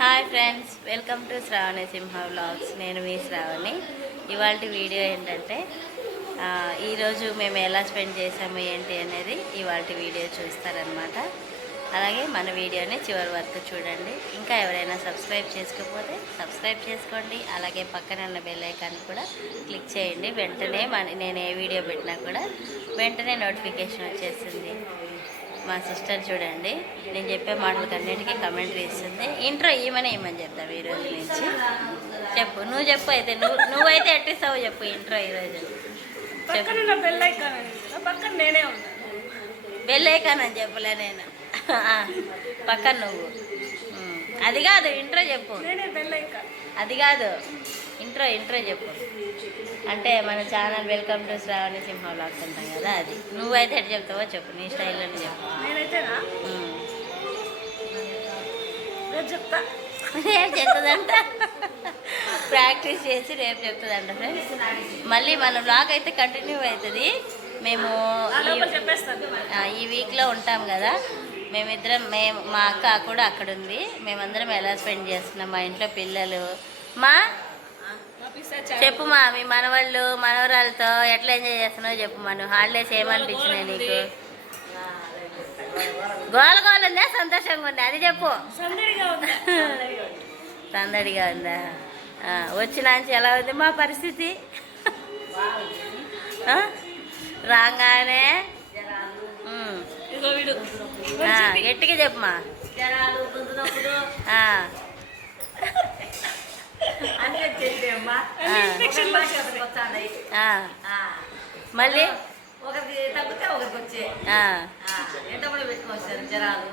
Hi friends welcome to Shravani Simha blogs నేను మీ శ్రావణి. ఇవాళ వీడియో ఏంటంటే ఈరోజు మేము ఎలా స్పెండ్ చేసాము ఏంటి అనేది ఇవాళ వీడియో చూస్తారనమాట అలాగే మన వీడియోని చివరి వరకు చూడండి. ఇంకా ఎవరైనా సబ్స్క్రైబ్ చేసుకోకపోతే సబ్స్క్రైబ్ చేసుకోండి. అలాగే పక్కన ఉన్న బెల్ ఐకాన్ కూడా క్లిక్ చేయండి. వెంటనే మన నేను ఏ వీడియో పెట్టినా కూడా వెంటనే నోటిఫికేషన్ వచ్చేస్తుంది. మా సిస్టర్ చూడండి. నేను చెప్పే మాటలకు అన్నిటికీ కమెంటరీ ఇస్తుంది ఇంట్రో ఈమెనే ఇమ్మని చెప్తావు ఈ రోజు నుంచి? చెప్పు నువ్వు చెప్పు అయితే. నువ్వు నువ్వైతే ఎట్టిస్తావు చెప్పు ఇంట్రో ఈరోజు బెల్ ఐకాన్ అని చెప్పలే నేను. పక్కన నువ్వు. అది కాదు ఇంట్రో చెప్పు. అది కాదు. ఇంట్రో ఇంట్రో చెప్పు. అంటే మన channel welcome to Shravani Simha vlogs అంటాం కదా అది. నువ్వైతే ఎట్లా చెప్తావో చెప్పు నీ స్టైల్లోనే చెప్పు. రేపు చెప్తా. రేపు చెప్తుందంట. ప్రాక్టీస్ చేసి రేపు చెప్తుందంట ఫ్రెండ్స్. మళ్ళీ మన బ్లాగ్ అయితే కంటిన్యూ అవుతుంది. మేము ఈ- వీక్లో ఉంటాం కదా. మేమిద్దరం మేము మా అక్క కూడా అక్కడ ఉంది మేమందరం ఎలా స్పెండ్ చేస్తున్నాం మా ఇంట్లో పిల్లలు. మా చెప్పు మా మీ మనవాళ్ళు మనవరాలతో ఎట్లా ఎంజాయ్ చేస్తున్నావు చెప్పు మన. హాలిడేస్ ఏమనిపించినాయి నీకు? గోల గోల ఉందా? సంతోషంగా ఉందా? అది చెప్పు. సందడిగా ఉందా. వచ్చినాంచి ఎలా ఉంది? మా పరిస్థితి? రాగానే? గట్టిగా చెప్పమా ఆ, అన్ని ఇన్ఫెక్షన్లు వచ్చేస్తాయి. ఆ. మళ్ళీ? ఒకరికి తగ్గితే ఒకరికి వచ్చే పెట్టుకోవచ్చు జరాలు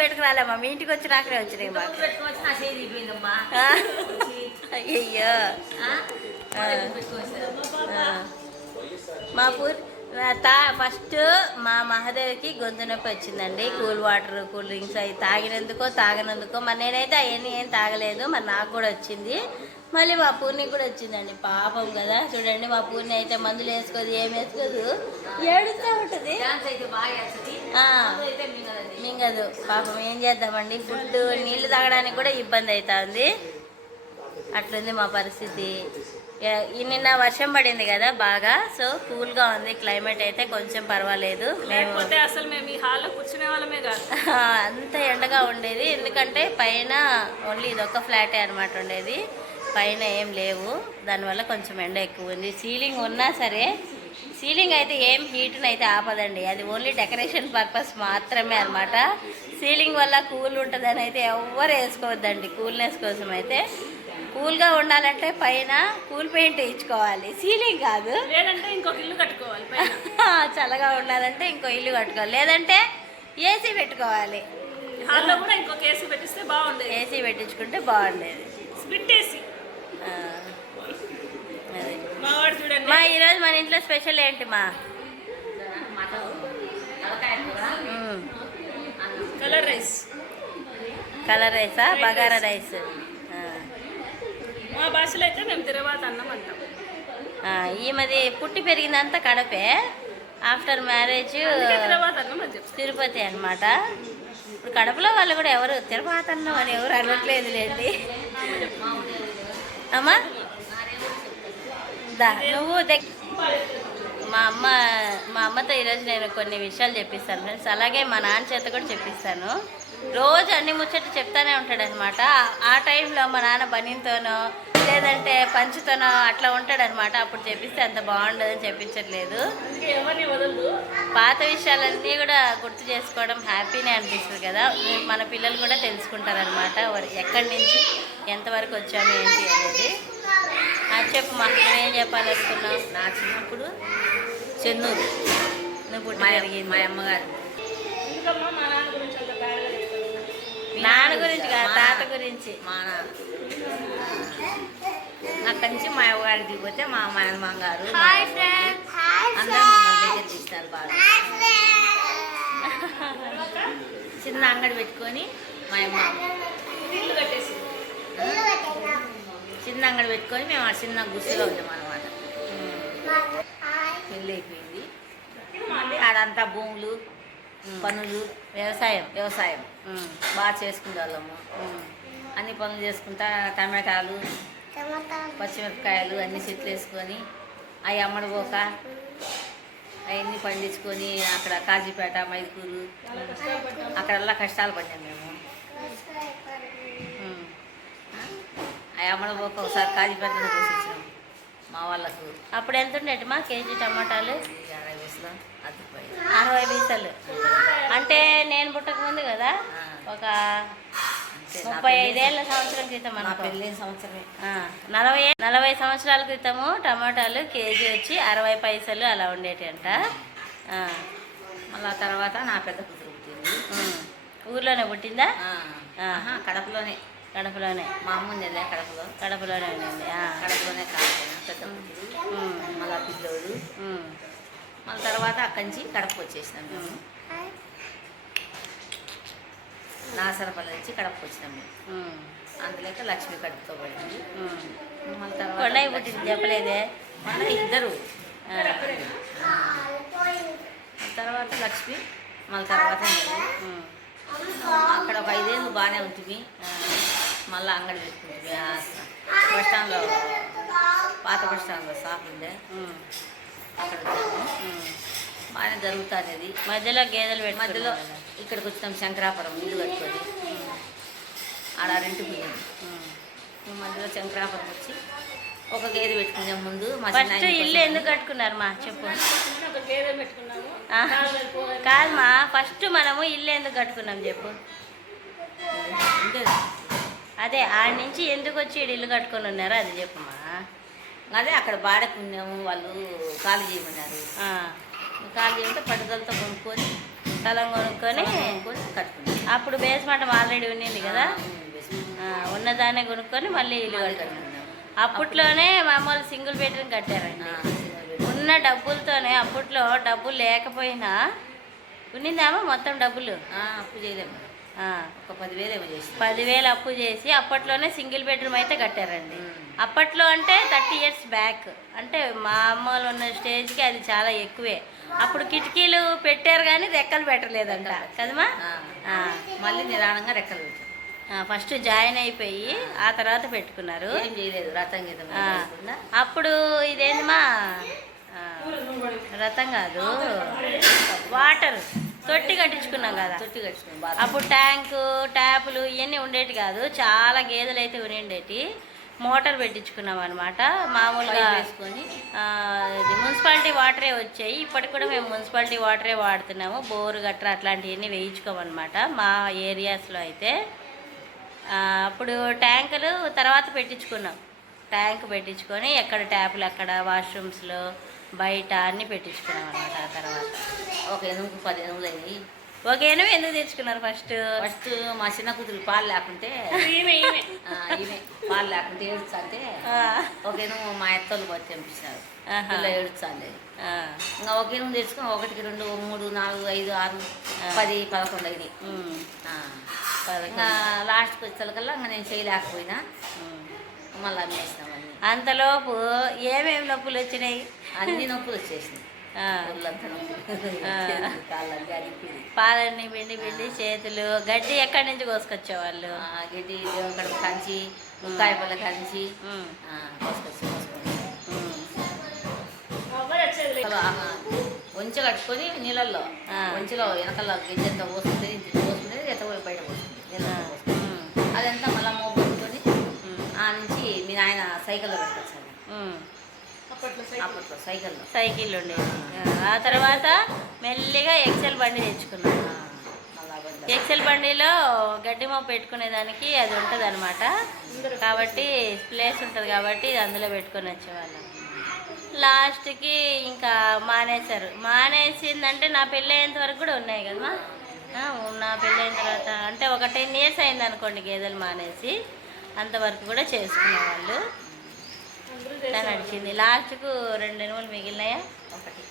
పెట్టుకురాలేమ్మా మీ ఇంటికి వచ్చి నాకనే వచ్చినాయి మాకు. పెట్టుకోవచ్చు నా చేయి దిగిపోయిందమ్మా. ఆ? అయ్యయ్యో. పెట్టుకోవచ్చు ఆ. మా పూర్ తా ఫస్ట్ మా మహాదేవికి గొంతు నొప్పి వచ్చిందండి. కూల్ వాటర్ కూల్ డ్రింక్స్ అవి తాగినందుకో తాగినందుకో మరి నేనైతే అవన్నీ ఏం తాగలేదు మరి నాకు కూడా వచ్చింది. మళ్ళీ మా పూర్ణికి కూడా వచ్చిందండి. పాపం కదా. చూడండి మా పూర్ణి అయితే మందులు వేసుకోదు ఏం వేసుకోదు. ఏడుస్తూ ఉంటుంది. మింగదు. పాపం ఏం చేద్దామండి? ఫుడ్ నీళ్ళు తాగడానికి కూడా ఇబ్బంది అవుతుంది. అట్లుంది మా పరిస్థితి. నిన్న వర్షం పడింది కదా బాగా సో కూల్గా ఉంది క్లైమేట్ అయితే కొంచెం పర్వాలేదు. లేకపోతే అసలు మేము ఈ హాల్లో కూర్చునే వాళ్ళమే కాదు. అంత ఎండగా ఉండేది ఎందుకంటే పైన ఓన్లీ ఇదొక ఫ్లాటే అనమాట ఉండేది. పైన ఏం లేవు దానివల్ల కొంచెం ఎండ ఎక్కువ ఉంది. సీలింగ్ ఉన్నా సరే సీలింగ్ అయితే ఏం హీట్ని అయితే ఆపదండి. అది ఓన్లీ డెకరేషన్ పర్పస్ మాత్రమే అనమాట సీలింగ్ వల్ల కూల్ ఉంటుందని అయితే ఎవ్వరు వేసుకోవద్దండి కూల్నెస్ కోసం అయితే. కూల్గా ఉండాలంటే పైన కూల్ పెయింట్ వేయించుకోవాలి. సీలింగ్ కాదు. లేదంటే ఇంకొక ఇల్లు కట్టుకోవాలి పైన. చల్లగా ఉండాలంటే ఇంకో ఇల్లు కట్టుకోవాలి. లేదంటే ఏసీ పెట్టుకోవాలి. హాల్లో కూడా ఇంకొక ఏసీ పెట్టిస్తే బాగుండేది. ఏసీ పెట్టించుకుంటే బాగుండేది. Split AC. మా వాడు చూడండి. మా ఈరోజు మన ఇంట్లో స్పెషల్ ఏంటి మా. Colour rice. కలర్ రైసా? బగారా రైస్. మా భాషలో అయితే మేము తిరవాత అన్నం అంటాం. ఈమెది పుట్టి పెరిగిందంతా కడపే. ఆఫ్టర్ మ్యారేజ్ అందుకే తిరవాత అన్నం అని చెప్తాం. తిరుపతి అన్నమాట. ఇప్పుడు కడపలో వాళ్ళు కూడా ఎవరు తిరుపతి అన్నం అని ఎవరు అనట్లేదు లేండి. అమ్మా దా నువ్వు దగ్ మా అమ్మ మా అమ్మతో ఈరోజు నేను కొన్ని విషయాలు చెప్పిస్తాను ఫ్రెండ్స్. అలాగే మా నాన్న చేత కూడా చెప్పిస్తాను. రోజు అన్ని ముచ్చట్లు చెప్తానే ఉంటాడనమాట ఆ టైంలో మా నాన్న బనీతోనో లేదంటే పంచుతోనో అట్లా ఉంటాడనమాట అప్పుడు చెప్పిస్తే అంత బాగుండదని చెప్పించట్లేదు. పాత విషయాలన్నీ కూడా గుర్తు చేసుకోవడం హ్యాపీనే అనిపిస్తుంది కదా. మన పిల్లలు కూడా తెలుసుకుంటారనమాట ఎక్కడి నుంచి ఎంతవరకు వచ్చాము ఏంటి అనేది. చెప్పు మా ఏం చెప్పాలనుకున్నావు? నా చిన్నప్పుడు చెన్నూరు. మా అమ్మగారు. నాన్న గురించి కాదు తాత. గురించి. మా నాన్న. అక్కడి నుంచి మా అవ్వగారికి దిగిపోతే మా మా గారు అందరూ మమ్మల్ని దగ్గర తీస్తారు బాగా. చిన్న అంగడి పెట్టుకొని మా అమ్మ. చిన్న అంగడి పెట్టుకొని మేము ఆ చిన్న గుడిసెలో ఉన్నాం అనమాట పెళ్ళి అయిపోయింది. ఆడంతా భూములు పనులు వ్యవసాయం. వ్యవసాయం. బాగా చేసుకునే వాళ్ళము ఉమ్. అన్ని పనులు చేసుకుంటా టమాటాలు పచ్చిమిరపకాయలు అన్ని చెట్లు వేసుకొని అవి అమ్మడి పోక అవన్నీ పండించుకొని అక్కడ కాజీపేట మైదుకూరు అక్కడల్లా కష్టాలు పడ్డాం మేము. అవి అమ్మడి పోక ఒకసారి కాజీపేటలో పోసిచ్చినాం మా వాళ్ళకు. అప్పుడు ఎంత ఉండేటి మా కేజీ టమాటాలు? అరవై పైసలు? అంటే నేను పుట్టక ముందు కదా ఒక ముప్పై పెళ్ళి- ఐదేళ్ళ సంవత్సరం క్రితం సంవత్సరమే. ఆ, నలభై నలభై సంవత్సరాల క్రితము టమాటాలు కేజీ వచ్చి అరవై పైసలు అలా ఉండేటి అంట. మళ్ళీ తర్వాత నా పెద్ద కూతురు పుట్టింది. ఊర్లోనే పుట్టిందా? కడపలోనే. కడపలోనే. మా అమ్మ ఉండేదే కడపలో. కడపలోనే ఉండింది. కడపలోనే కాకపోయినా పెద్ద మళ్ళా పిల్లోడు. మళ్ళీ తర్వాత అక్కడి నుంచి కడప వచ్చేసినాం మేము. నాసరపల్లి నుంచి కడప వచ్చినాం మేము. ఉమ్, అందులోకి లక్ష్మి కడుపుతో పడింది. మళ్ళీ తర్వాత కొండయ్య పుట్టింది చెప్పలేదే? మళ్ళీ ఇద్దరు. తర్వాత లక్ష్మి మళ్ళీ తర్వాత అక్కడ ఒక ఐదేళ్ళు బాగానే ఉంటుంది మళ్ళీ అంగడి పెట్టుకుంటుంది. బస్ స్టాండ్లో పాత బస్ స్టాండ్లో షాప్ ఉండే. ఉమ్, అక్కడ. బాగానే జరుగుతుంది మధ్యలో గేదెలు మధ్యలో మధ్యలో ఇక్కడికి వచ్చినాం శంకరాపురం ఇల్లు కట్టుకొని. ఆడ రెంట్కి పోయింది. ఈ మధ్యలో శంకరాపురం వచ్చి ఒక గేదె పెట్టుకున్నాం ముందు మా ఫస్ట్ చిన్నాయన ఇల్లు ఎందుకు కట్టుకున్నారు మా? చెప్పు. ఒక గేదె పెట్టుకున్నాము. ఆ, కాళ్ళు పోవాలి. కాదమ్మా ఫస్ట్ మనము ఇల్లు ఎందుకు కట్టుకున్నాం చెప్పు. అదే ఆడ నుంచి ఎందుకు వచ్చి ఇల్లు కట్టుకొని ఉన్నారు అది చెప్పుమా అదే అక్కడ బాడకు ఉన్నాము వాళ్ళు ఖాళీ చేయమన్నారు. ఖాళీ చేయమంటే పట్టుదలతో కొనుక్కొని స్థలం కొనుక్కొని కట్టుకున్నాం. అప్పుడు బేస్మెంట్ ఆల్రెడీ ఉన్నింది కదా? ఉన్నదాన్నే కొనుక్కొని మళ్ళీ ఇల్లు కట్టుకున్నాం. అప్పట్లోనే మామూలు సింగిల్ బెడ్రూమ్ కట్టారండి. ఉన్న డబ్బులతోనే అప్పట్లో డబ్బులు లేకపోయినా ఉన్నిందామా మొత్తం డబ్బులు? అప్పు చేయలేము. ఒక పదివేలు ఏమో చేసి పదివేలు అప్పు చేసి అప్పట్లోనే సింగిల్ బెడ్రూమ్ అయితే కట్టారండి. అప్పట్లో అంటే థర్టీ ఇయర్స్ బ్యాక్. అంటే మా అమ్మ వాళ్ళు ఉన్న స్టేజ్కి అది చాలా ఎక్కువే. అప్పుడు కిటికీలు పెట్టారు కానీ రెక్కలు పెట్టలేదంట. కదమ్మా? మళ్ళీ నిదానంగా రెక్కలు ఫస్ట్ జాయిన్ అయిపోయి ఆ తర్వాత పెట్టుకున్నారు. ఏం చేయలేదు రథం గీతం అప్పుడు ఇదేందమ్మా? రథం కాదు వాటర్. తొట్టి కట్టించుకున్నాం కదా. తొట్టి కట్టుకున్నాం బాగా. అప్పుడు ట్యాంకు ట్యాపులు ఇవన్నీ ఉండేటి కాదు. చాలా గేదెలు అయితే ఉండేటి మోటార్ పెట్టించుకున్నాం అనమాట మామూలుగా వేసుకొని. మున్సిపాలిటీ వాటరే వచ్చాయి. ఇప్పటికి కూడా మేము మున్సిపాలిటీ వాటరే వాడుతున్నాము. బోరు గట్ర అట్లాంటివన్నీ వేయించుకోమన్నమాట మా ఏరియాస్లో అయితే. అప్పుడు ట్యాంకులు తర్వాత పెట్టించుకున్నాం. ట్యాంక్ పెట్టించుకొని ఎక్కడ ట్యాపులు ఎక్కడ వాష్రూమ్స్లో బయట అన్నీ పెట్టించుకున్నాం అనమాట ఆ తర్వాత. ఒక ఎనుగు పది ఎనుగులు అయినాయి ఒక ఎనుము ఎందుకు తెచ్చుకున్నారు ఫస్ట్ ఫస్ట్ మా చిన్న కూతురు పాలు లేకుంటే ఈమె పాలు లేకుంటే ఏడుస్తుంటే ఆ, ఒక ఎనుము మా ఎత్తలు పట్టి తెంపించినారు ఆహా. పిల్ల ఏడుచాలి ఇంకా ఒక ఎనుము తెచ్చుకొని ఒకటికి రెండు మూడు నాలుగు ఐదు ఆరు పది పదకొండు అయినాయి. పదకొండు. ఇంకా లాస్ట్కి వచ్చేకల్లా ఇంకా నేను చేయలేకపోయినా. మళ్ళీ అమ్మేసినాం. అన్ని అంతలోపు ఏమేమి నొప్పులు వచ్చినాయి? అన్ని నొప్పులు వచ్చేసినాయి. పాలన్నీ పిండి పిండి చేతులు. గడ్డి ఎక్కడి నుంచి కోసుకొచ్చేవాళ్ళు? ఆ, గడ్డి దేవుని కడుపు కంచి ఉక్కాయ పళ్ళ కంచి కోసుకొచ్చి వంచ కట్టుకొని నీళ్ళల్లో. వంచలో వెనకాల గింజంతా పోసుకుంటే ఇంత పోసుకుంటే ఎత్త బయట పోస్తుంది అదంతా సైకిల్లో. అప్పట్లో సైకిల్. అప్పట్లో సైకిల్లో. సైకిల్ ఉండేది ఆ. తర్వాత మెల్లిగా ఎక్సెల్ బండి తెచ్చుకున్నాం. ఆ, మళ్ళా బండి. ఎక్సెల్ బండిలో గడ్డి మొప్ప పెట్టుకునేదానికి అది ఉంటుంది అనమాట కాబట్టి ప్లేస్ ఉంటుంది కాబట్టి అందులో పెట్టుకొని వచ్చేవాళ్ళం. లాస్ట్కి ఇంకా మానేశారు. మానేసిందంటే నా పెళ్ళి అయ్యేంత వరకు కూడా ఉన్నాయి కదమ్మా. ఆ, నా పెళ్ళి అయిన తర్వాత అంటే ఒక టెన్ ఇయర్స్ అయింది అనుకోండి గేదెలు మానేసి అంతవరకు కూడా చేసుకునేవాళ్ళు. అందరూ ఇట్లా నడిచింది లాస్ట్కు రెండు ఎనుములు మిగిలినాయా ఒకటి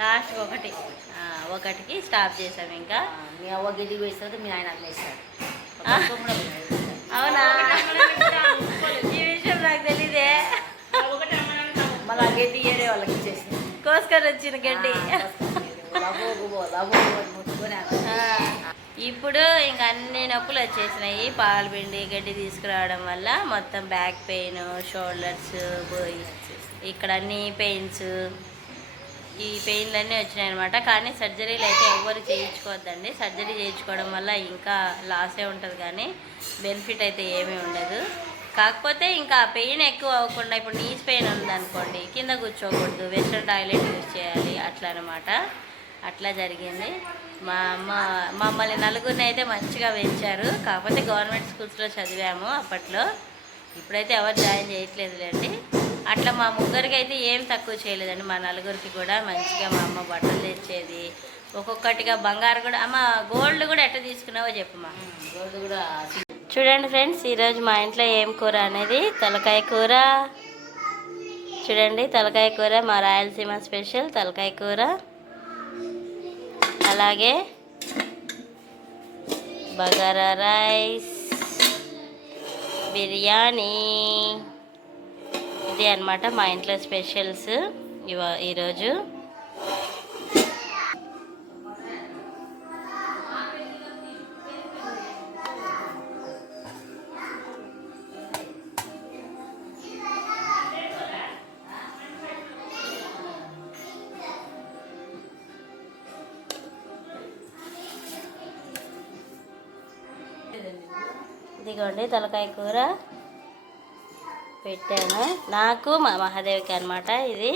లాస్ట్ ఒకటి ఆ, ఒకటికి స్టాప్ చేసాం ఇంకా మీ అవ్వ గిడ్డి వేసిన మీ ఆయన అమ్మేస్తాడు. అవునా ఈ విషయం నాకు కావాలి. మళ్ళీ ఆ గడ్డి ఏరే వాళ్ళకి ఇచ్చేసింది కోసుకొని వచ్చిన గడ్డి అని ముట్టుకొని ఆ, ఇప్పుడు ఇంక అన్ని నొప్పులు వచ్చేసినాయి. పాలు పిండి గడ్డి తీసుకురావడం వల్ల మొత్తం బ్యాక్ పెయిన్ షోల్డర్స్ పోయి ఇక్కడ అన్ని పెయిన్స్ ఈ పెయిన్లన్నీ వచ్చినాయి అనమాట కానీ సర్జరీలు అయితే ఎవ్వరు చేయించుకోవద్దండి. సర్జరీ చేయించుకోవడం వల్ల ఇంకా లాసే ఉంటుంది కానీ బెనిఫిట్ అయితే ఏమీ ఉండదు. కాకపోతే ఇంకా పెయిన్ ఎక్కువ అవ్వకుండా ఇప్పుడు నీస్ పెయిన్ ఉందనుకోండి కింద కూర్చోకూడదు వెస్ట్రన్ టాయిలెట్ యూజ్ చేయాలి అట్లా అనమాట అట్లా జరిగింది. మా అమ్మ మమ్మల్ని నలుగురిని అయితే మంచిగా పెంచారు. కాకపోతే గవర్నమెంట్ స్కూల్స్లో చదివాము అప్పట్లో. ఇప్పుడైతే ఎవరు జాయిన్ చేయట్లేదులేండి. అట్లా మా ముగ్గురికి అయితే ఏం తక్కువ చేయలేదండి. మా నలుగురికి కూడా మంచిగా మా అమ్మ బట్టలు తెచ్చేది. ఒక్కొక్కటిగా బంగారు కూడా అమ్మ గోల్డ్ కూడా ఎట్లా తీసుకున్నావో చెప్పమ్మా గోల్డ్ కూడా చూడండి ఫ్రెండ్స్ ఈరోజు మా ఇంట్లో ఏం కూర అనేది? తలకాయ కూర. చూడండి తలకాయ కూర మా రాయలసీమ స్పెషల్ తలకాయ కూర. అలాగే బగారా రైస్ బిర్యానీ. ఇది అన్నమాట మా ఇంట్లో స్పెషల్స్ ఇవ ఈరోజు. ఇదిగోండి తలకాయ కూర పెట్టాను. నాకు మా మహాదేవికి అనమాట ఇది.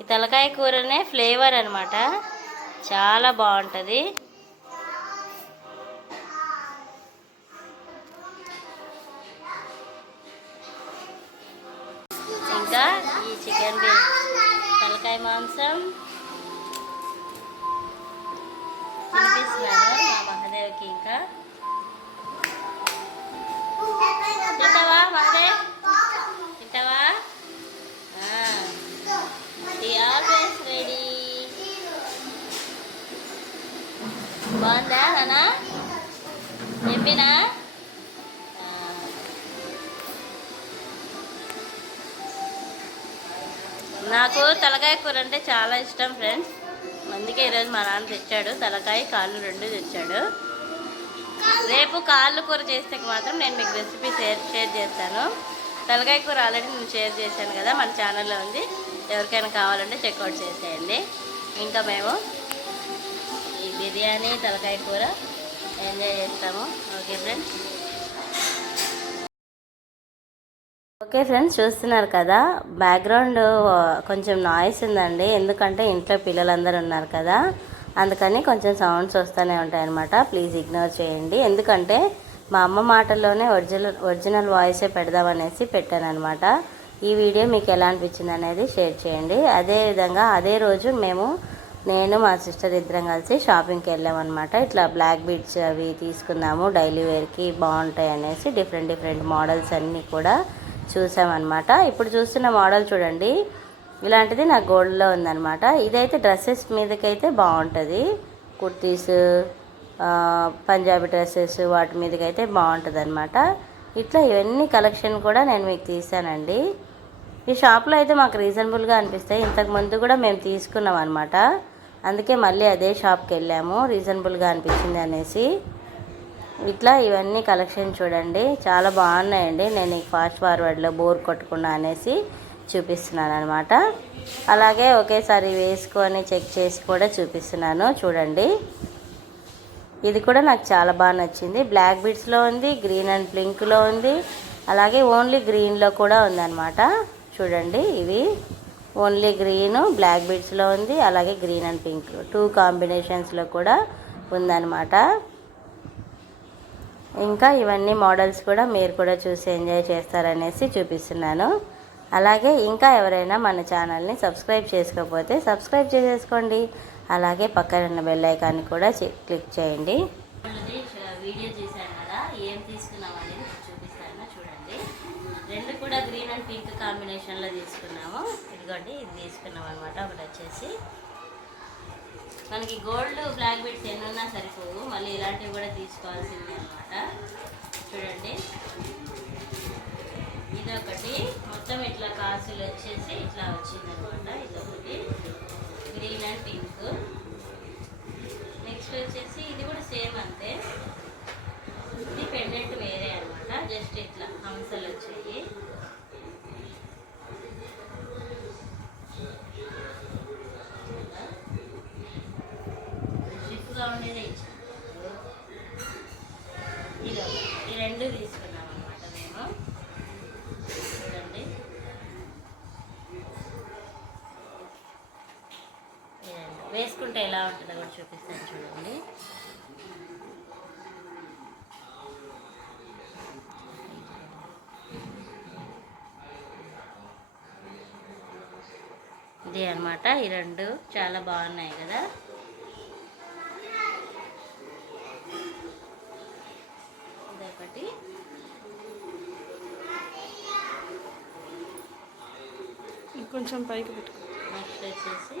ఈ తలకాయ కూరనే ఫ్లేవర్ అనమాట చాలా బాగుంటుంది. ఇంకా ఈ చికెన్ తలకాయ మాంసం. తినిపిస్తున్నాను మా మహాదేవి. బాగుందా నానా? చెప్పినా నాకు తలకాయ కూర అంటే చాలా ఇష్టం ఫ్రెండ్స్. అందుకే ఈరోజు మా నాన్న తెచ్చాడు. తలకాయ కాళ్ళు రెండు తెచ్చాడు. రేపు కాళ్ళు కూర చేస్తే మాత్రం నేను మీకు రెసిపీ షేర్ షేర్ చేస్తాను. తలకాయ కూర ఆల్రెడీ నేను షేర్ చేశాను కదా మన ఛానల్లో ఉంది. ఎవరికైనా కావాలంటే చెక్అవుట్ చేసేయండి. ఇంకా మేము బిర్యానీ తలకాయ కూర ఎంజాయ్ చేస్తాము. Okay friends? ఓకే ఫ్రెండ్స్ చూస్తున్నారు కదా బ్యాక్గ్రౌండ్ కొంచెం నాయిస్ ఉందండి. ఎందుకంటే ఇంట్లో పిల్లలందరూ ఉన్నారు కదా అందుకని కొంచెం సౌండ్స్ వస్తూనే ఉంటాయన్నమాట. ప్లీజ్ ఇగ్నోర్ చేయండి. ఎందుకంటే మా అమ్మ మాటల్లోనే ఒరిజినల్ ఒరిజినల్ వాయిసే పెడదామనేసి పెట్టానమాట ఈ వీడియో మీకు ఎలా అనిపించింది అనేది షేర్ చేయండి. అదే విధంగా అదే రోజు మేము నేను మా సిస్టర్ ఇద్దరం కలిసి షాపింగ్కి వెళ్ళామన్నమాట. ఇట్లా బ్లాక్ బీడ్స్ అవి తీసుకుందాము డైలీ వేర్కి బాగుంటాయి అనేసి డిఫరెంట్ డిఫరెంట్ మోడల్స్ అన్నీ కూడా చూసామన్నమాట. ఇప్పుడు చూస్తున్న మోడల్ చూడండి. ఇలాంటిది నా గోల్డ్లో ఉందన్నమాట. ఇదైతే డ్రెస్సెస్ మీదకైతే బాగుంటుంది. కుర్తీస్ పంజాబీ డ్రెస్సెస్ వాటి మీదకైతే బాగుంటుంది అనమాట ఇట్లా ఇవన్నీ కలెక్షన్ కూడా నేను మీకు తీసానండి. ఈ షాప్లో అయితే మాకు రీజనబుల్గా అనిపిస్తాయి. ఇంతకు ముందు కూడా మేము తీసుకున్నాం అనమాట అందుకే మళ్ళీ అదే షాప్కి వెళ్ళాము. రీజనబుల్గా అనిపించింది అనేసి. ఇట్లా ఇవన్నీ కలెక్షన్ చూడండి. చాలా బాగున్నాయండి. నేను ఈ ఫాస్ట్ ఫార్వర్డ్లో బోర్ కొట్టకుండా అనేసి చూపిస్తున్నాను అనమాట అలాగే ఒకేసారి వేసుకొని చెక్ చేసి కూడా చూపిస్తున్నాను. చూడండి. ఇది కూడా నాకు చాలా బాగా నచ్చింది. బ్లాక్ బీడ్స్లో ఉంది గ్రీన్ అండ్ పింక్లో ఉంది. అలాగే ఓన్లీ గ్రీన్లో కూడా ఉందన్నమాట. చూడండి ఇవి. ఓన్లీ గ్రీన్ బ్లాక్ బీడ్స్లో ఉంది అలాగే గ్రీన్ అండ్ పింక్. టూ కాంబినేషన్స్లో కూడా ఉందన్నమాట. ఇంకా ఇవన్నీ మోడల్స్ కూడా మీరు కూడా చూసి ఎంజాయ్ చేస్తారనేసి చూపిస్తున్నాను. అలాగే ఇంకా ఎవరైనా మన ఛానల్ని సబ్స్క్రైబ్ చేసుకోకపోతే సబ్స్క్రైబ్ చేసేసుకోండి. అలాగే పక్కన ఉన్న బెల్ ఐకాన్ని కూడా క్లిక్ చేయండి. వీడియో చూసాను కదా ఏం తీసుకున్నాను కూడా గ్రీన్ అండ్ పింక్ కాంబినేషన్లో తీసుకున్నాము. ఇదిగోండి ఇది తీసుకున్నాం అనమాట ఒకటి వచ్చేసి మనకి గోల్డ్ బ్లాక్ బీట్స్ ఎన్ని ఉన్నా సరిపోవు. మళ్ళీ ఇలాంటివి కూడా తీసుకోవాల్సిందే అనమాట చూడండి. ఇదొకటి. మొత్తం ఇట్లా కాసులు వచ్చేసి ఇట్లా వచ్చిందనమాట ఇదొకటి. గ్రీన్ అండ్ పింక్ నెక్స్ట్ వచ్చేసి ఇది కూడా సేమ్ అంతే. ఇది పెండెంట్ వేరే అనమాట జస్ట్ ఇట్లా హంసలు వచ్చాయి. స్టిఫ్గా ఉండేది ఇచ్చాను ఇది ఈ రెండు తీసుకున్నాం అనమాట మేము చూడండి వేసుకుంటే ఎలా ఉంటుందో కూడా చూపిస్తాను చూడండి ఇది అన్నమాట ఈ రెండు చాలా బాగున్నాయి కదా. కొంచెం పైకి పెట్టుకో. వచ్చేసి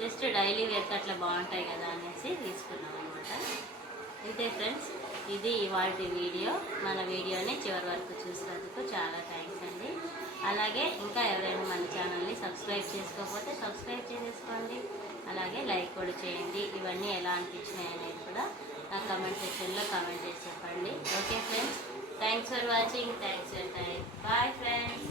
జస్ట్ డైలీ వేర్కి అట్లా బాగుంటాయి కదా అనేసి తీసుకున్నాం అనమాట అంతే ఫ్రెండ్స్ ఇది ఇవాళ వీడియో. మన వీడియోని చివరి వరకు చూసినందుకు చాలా థ్యాంక్స్ అండి. అలాగే ఇంకా ఎవరైనా మన ఛానల్ని సబ్స్క్రైబ్ చేసుకోకపోతే సబ్స్క్రైబ్ చేసేసుకోండి. అలాగే లైక్ కూడా చేయండి. ఇవన్నీ ఎలా అనిపించినాయి అనేది కూడా నా కమెంట్ సెక్షన్లో కామెంట్ చేసి చెప్పండి. Okay friends thanks for watching thanks for time bye friends